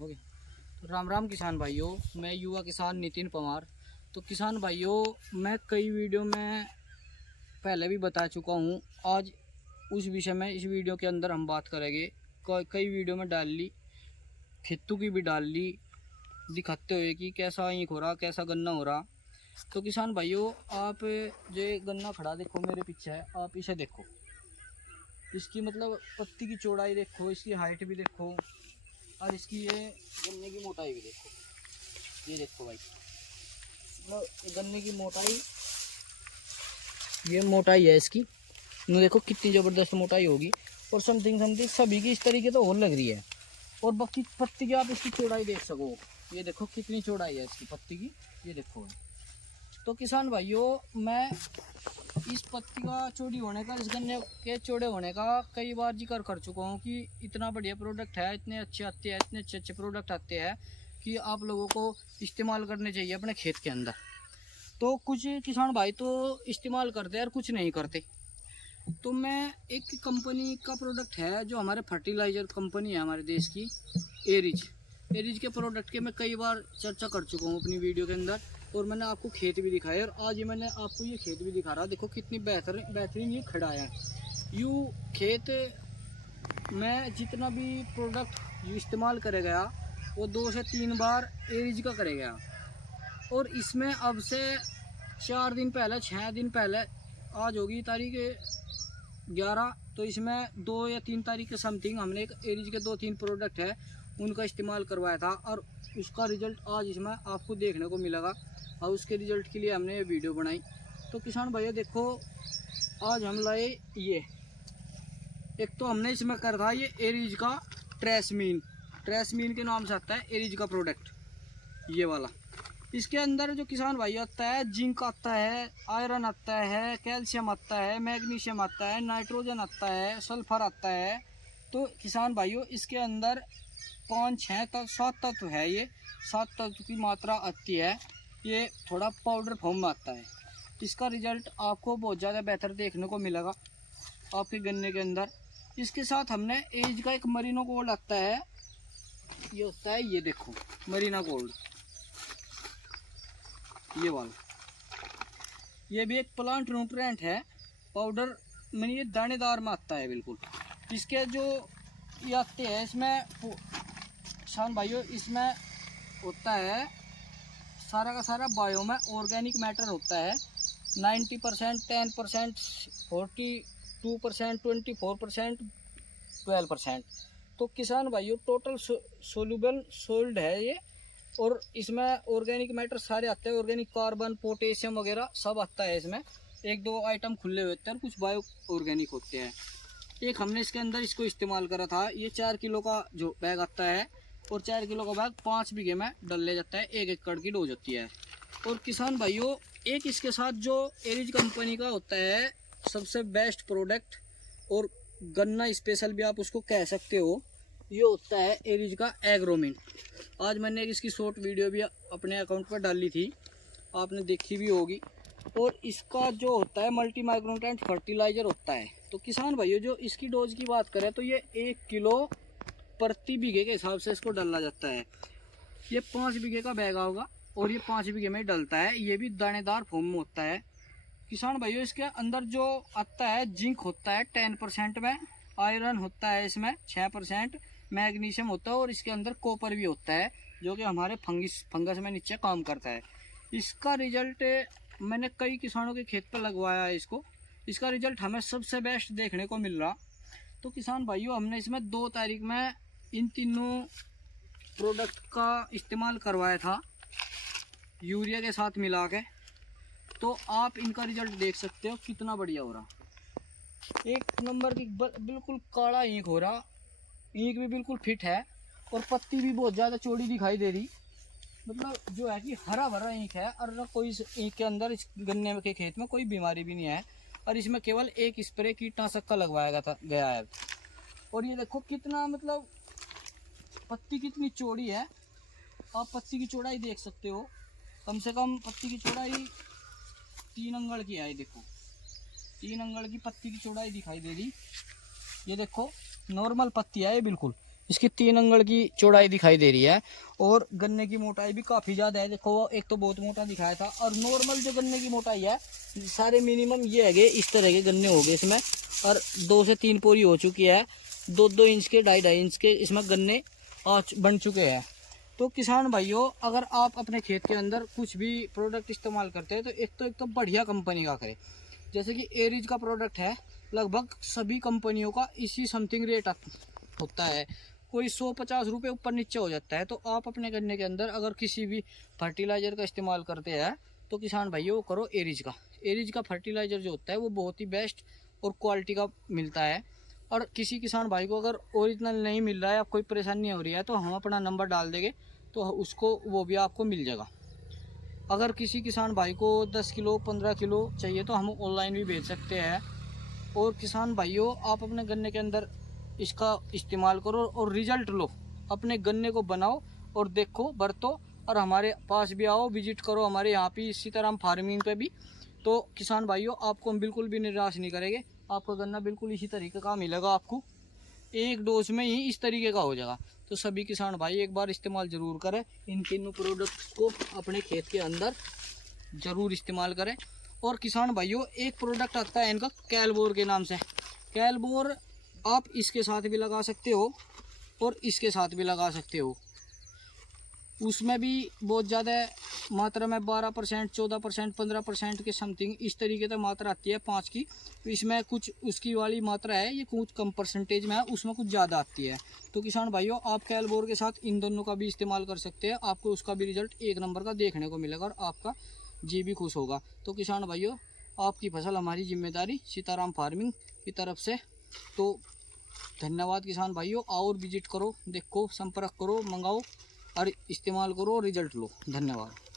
हो गया। तो राम राम किसान भाइयों, मैं युवा किसान नितिन पवार। तो किसान भाइयों, मैं कई वीडियो में पहले भी बता चुका हूँ। आज उस विषय में इस वीडियो के अंदर हम बात करेंगे। कई वीडियो में डाल ली, खेतों की भी डाल ली, दिखाते हुए कि कैसा ईंख हो रहा, कैसा गन्ना हो रहा। तो किसान भाइयों, आप जो गन्ना खड़ा देखो मेरे पीछे है, आप इसे देखो। इसकी मतलब पत्ती की चौड़ाई देखो, इसकी हाइट भी देखो, और इसकी ये गन्ने की मोटाई भी देखो। ये देखो भाई, मतलब गन्ने की मोटाई, ये मोटाई है इसकी। ये देखो कितनी ज़बरदस्त मोटाई होगी। और समथिंग समथिंग सभी की इस तरीके तो और लग रही है। और बाकी पत्ती की आप इसकी चौड़ाई देख सको। ये देखो कितनी चौड़ाई है इसकी पत्ती की, ये देखो। तो किसान भाइयों, मैं इस पत्ती का चौड़ी होने का, इस गन्ने के चौड़े होने का कई बार जिक्र कर चुका हूँ कि इतना बढ़िया प्रोडक्ट है, इतने अच्छे आते हैं, इतने अच्छे अच्छे प्रोडक्ट आते हैं कि आप लोगों को इस्तेमाल करने चाहिए अपने खेत के अंदर। तो कुछ किसान भाई तो इस्तेमाल करते हैं और कुछ नहीं करते। तो मैं एक कंपनी का प्रोडक्ट है जो हमारे फर्टिलाइज़र कंपनी है हमारे देश की, एरिज। एरिज के प्रोडक्ट के मैं कई बार चर्चा कर चुका हूँ अपनी वीडियो के अंदर, और मैंने आपको खेत भी दिखाया। और आज मैंने आपको ये खेत भी दिखा रहा, देखो कितनी बेहतरीन ये खड़ा है। यूँ खेत में जितना भी प्रोडक्ट इस्तेमाल करे गया, वो 2 से 3 बार एरिज का करे गया। और इसमें अब से 4 दिन पहले, 6 दिन पहले, आज होगी तारीख 11, तो इसमें 2 या 3 तारीख के समथिंग हमने एक एरिज के 2-3 प्रोडक्ट है उनका इस्तेमाल करवाया था। और उसका रिज़ल्ट आज इसमें आपको देखने को मिलेगा, और उसके रिज़ल्ट के लिए हमने ये वीडियो बनाई। तो किसान भैया देखो, आज हम लाए ये, एक तो हमने इसमें कर था ये एरिज का ट्रेसमीन के नाम से आता है एरिज का प्रोडक्ट, ये वाला। इसके अंदर जो किसान भाई आता है, जिंक आता है, आयरन आता है, कैल्शियम आता है, मैग्नीशियम आता है, नाइट्रोजन आता है, सल्फर आता है। तो किसान भाइयों, इसके अंदर 5-6 तक 7 तत्व है। ये 7 तत्व की मात्रा आती है। ये थोड़ा पाउडर फॉर्म में आता है। इसका रिजल्ट आपको बहुत ज़्यादा बेहतर देखने को मिलेगा आपके गन्ने के अंदर। इसके साथ हमने एज का एक मरीनो गोल्ड आता है, ये होता है, ये देखो मरीना गोल्ड, ये वाला। ये भी एक प्लांट न्यूट्रिएंट है पाउडर में, ये दानेदार में आता है बिल्कुल। इसके जो ये आते हैं, इसमें किसान भाइयों, इसमें होता है सारा का सारा बायो में ऑर्गेनिक मैटर होता है। 90%, 10%, 42%, 24%, 12%। तो किसान भाइयों, टोटल सोल्यूबल सोल्ड है ये। और इसमें ऑर्गेनिक मैटर सारे आते हैं, ऑर्गेनिक कार्बन, पोटेशियम वगैरह सब आता है इसमें। 1-2 आइटम खुले होते हैं और कुछ बायो ऑर्गेनिक होते हैं। एक हमने इसके अंदर इसको इस्तेमाल करा था। ये 4 किलो का जो बैग आता है, और 4 किलो का बैग 5 बीघे में डल ले जाता है, 1 एकड़ की डोज होती है। और किसान भाइयों, एक इसके साथ जो एरिज कंपनी का होता है सबसे बेस्ट प्रोडक्ट, और गन्ना स्पेशल भी आप उसको कह सकते हो, ये होता है एरिज का एग्रोमिन। आज मैंने इसकी शॉर्ट वीडियो भी अपने अकाउंट पर डाली थी, आपने देखी भी होगी। और इसका जो होता है मल्टी माइक्रोन्यूट्रिएंट फर्टिलाइजर होता है। तो किसान भाइयों, जो इसकी डोज की बात करें तो ये 1 किलो प्रति बीघे के हिसाब से इसको डालना जाता है। ये 5 बीघे का बैग होगा, और ये 5 बीघे में डलता है। ये भी दानेदार फॉर्म में होता है। किसान भाइयों, इसके अंदर जो आता है, जिंक होता है 10% में, आयरन होता है इसमें 6%, मैग्नीशियम होता है, और इसके अंदर कॉपर भी होता है, जो कि हमारे फंगस में नीचे काम करता है। इसका रिजल्ट मैंने कई किसानों के खेत पर लगवाया है इसको। इसका रिजल्ट हमें सबसे बेस्ट देखने को मिल रहा। तो किसान भाइयों, हमने इसमें 2 तारीख में इन तीनों प्रोडक्ट का इस्तेमाल करवाया था यूरिया के साथ मिला के। तो आप इनका रिजल्ट देख सकते हो कितना बढ़िया हो रहा। एक नंबर की बिल्कुल काला ईंख हो रहा, ईंख भी बिल्कुल फिट है, और पत्ती भी बहुत ज़्यादा चौड़ी दिखाई दे रही। मतलब जो है कि हरा भरा ईंख है, और ना कोई ईंख के अंदर इस गन्ने के खेत में कोई बीमारी भी नहीं है। और इसमें केवल एक स्प्रे कीटनाशक का लगवाया गया है। और ये देखो कितना, मतलब पत्ती कितनी चौड़ी है, आप पत्ती की चौड़ाई देख सकते हो। कम से कम पत्ती की चौड़ाई 3 अंगड़ की है। देखो 3 अंगड़ की पत्ती की चौड़ाई दिखाई दे रही। ये देखो नॉर्मल पत्ती है ये बिल्कुल। इसकी 3 अंगल की चौड़ाई दिखाई दे रही है और गन्ने की मोटाई भी काफ़ी ज़्यादा है। देखो एक तो बहुत मोटा दिखाया था और नॉर्मल जो गन्ने की मोटाई है सारे मिनिमम ये है, इस तरह के गन्ने हो गए इसमें। और 2 से 3 पोरी हो चुकी है, 2-2 इंच के 2.5-2.5 इंच के इसमें गन्ने बन चुके हैं। तो किसान भाइयों, अगर आप अपने खेत के अंदर कुछ भी प्रोडक्ट इस्तेमाल करते हैं तो एक तो बढ़िया कंपनी का करें। जैसे कि एरिज का प्रोडक्ट है, लगभग सभी कंपनियों का इसी समथिंग रेट होता है, कोई 100-50 रुपये ऊपर नीचे हो जाता है। तो आप अपने गन्ने के अंदर अगर किसी भी फर्टिलाइज़र का इस्तेमाल करते हैं तो किसान भाइयों वो करो एरिज का। एरिज का फर्टिलाइज़र जो होता है वो बहुत ही बेस्ट और क्वालिटी का मिलता है। और किसी किसान भाई को अगर ओरिजिनल नहीं मिल रहा है या कोई परेशानी हो रही है तो हम अपना नंबर डाल देंगे, तो उसको वो भी आपको मिल जाएगा। अगर किसी किसान भाई को 10 किलो 15 किलो चाहिए तो हम ऑनलाइन भी भेज सकते हैं। और किसान भाइयों, आप अपने गन्ने के अंदर इसका इस्तेमाल करो और रिजल्ट लो, अपने गन्ने को बनाओ और देखो, बरतो और हमारे पास भी आओ, विजिट करो हमारे यहाँ पे इसी तरह हम फार्मिंग पे भी। तो किसान भाइयों, आपको हम बिल्कुल भी निराश नहीं करेंगे, आपका गन्ना बिल्कुल इसी तरीके का मिलेगा आपको, एक डोज में ही इस तरीके का हो जाएगा। तो सभी किसान भाई एक बार इस्तेमाल ज़रूर करें, इन तीनों प्रोडक्ट्स को अपने खेत के अंदर ज़रूर इस्तेमाल करें। और किसान भाइयों, एक प्रोडक्ट आता है इनका कैलबोर के नाम से। कैलबोर आप इसके साथ भी लगा सकते हो और इसके साथ भी लगा सकते हो। उसमें भी बहुत ज़्यादा मात्रा में 12%, 14%, 15% के समथिंग इस तरीके से मात्रा आती है 5 की। तो इसमें कुछ उसकी वाली मात्रा है, ये कुछ कम परसेंटेज में है, उसमें कुछ ज़्यादा आती है। तो किसान भाइयों, आप कैलबोर के साथ इन दोनों का भी इस्तेमाल कर सकते हैं, आपको उसका भी रिजल्ट एक नंबर का देखने को मिलेगा और आपका जी भी खुश होगा। तो किसान भाइयों, आपकी फसल हमारी जिम्मेदारी, सीताराम फार्मिंग की तरफ से। तो धन्यवाद किसान भाइयों, और विजिट करो, देखो, संपर्क करो, मंगाओ और इस्तेमाल करो, रिजल्ट लो। धन्यवाद।